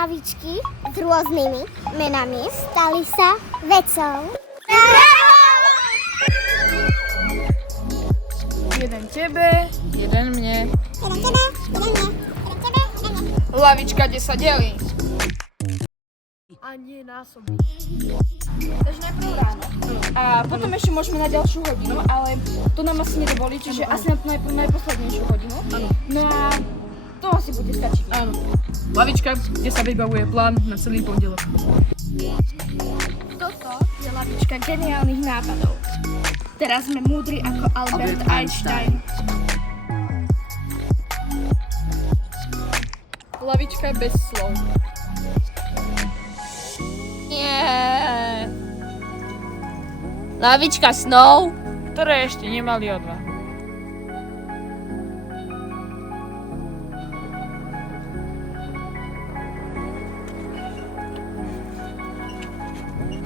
lavičky s rôznymi menami stali sa vecou. Jeden tebe, jeden mne. Jeden tebe, jeden mne. Jeden tebe, jeden mne. Lavička, kde sa delí. A nie násoby. Takže najprv ráno. A potom ešte môžeme na ďalšiu hodinu, ale to nám asi nedovolí, čiže asi na tú najposlednejšiu hodinu. No a to asi bude stačiť. Áno. Lavička, kde sa vybavuje plán na celý pondelok. Toto je lavička geniálnych nápadov. Teraz sme múdri ako Albert Einstein. Lavička bez slov. Nie. Lavička snov, Ktoré ešte nemali odvahu.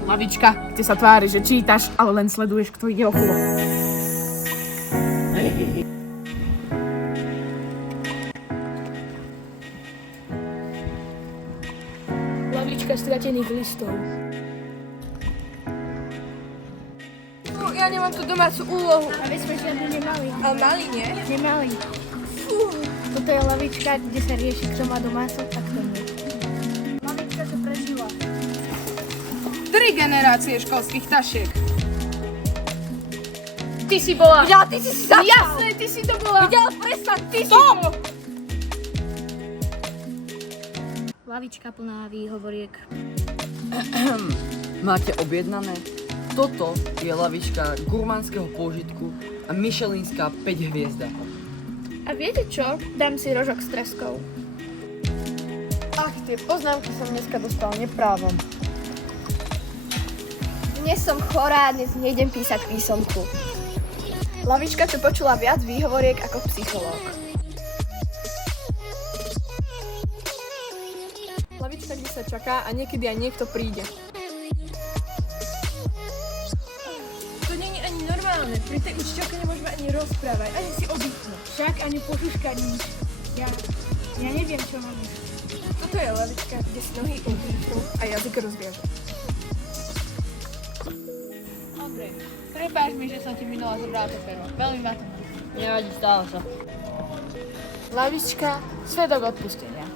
Lavička, kde sa tvári, že čítaš, ale len sleduješ, kto ide okolo. Lavička stratených listov. No, ja nemám tú domácu úlohu. A my sme žiadne nemali. Ale mali, nie? Nemali. Fú. Toto je lavička, kde sa rieši, kto má domácu a kto nie. Lavička to prežila. 3 generácie školských tašiek. Ty si bola. Ja, ty si začal. Jasné, ty si to bola. Videla, prestaň, ty si Stop! lavička plná výhovoriek. Máte objednané? Toto je lavička gurmánskeho pôžitku a michelinská 5 hviezda. A viete čo? Dám si rožok s treskou. Ach, tie poznámky som dneska dostal neprávom. Dnes som chorá, dnes nejdem písať písomku. Lavička tu počula viac výhovoriek ako psychológ. Lavička, kde sa čaká a niekedy aj niekto príde. To nie je ani normálne. Pri tej učiteľke nemôžeme ani rozprávať, ani si oddychnúť. Však ani pošuškať nič. Ja neviem, čo mám. Toto je lavička, kde si nohy udýchnú a jazyk rozviažu. Dobre, prepáč mi, že som ti minula zobrala to pero. Veľmi ma to mrzí. Nevadí, stále sa. Lavička, svedok odpustenia.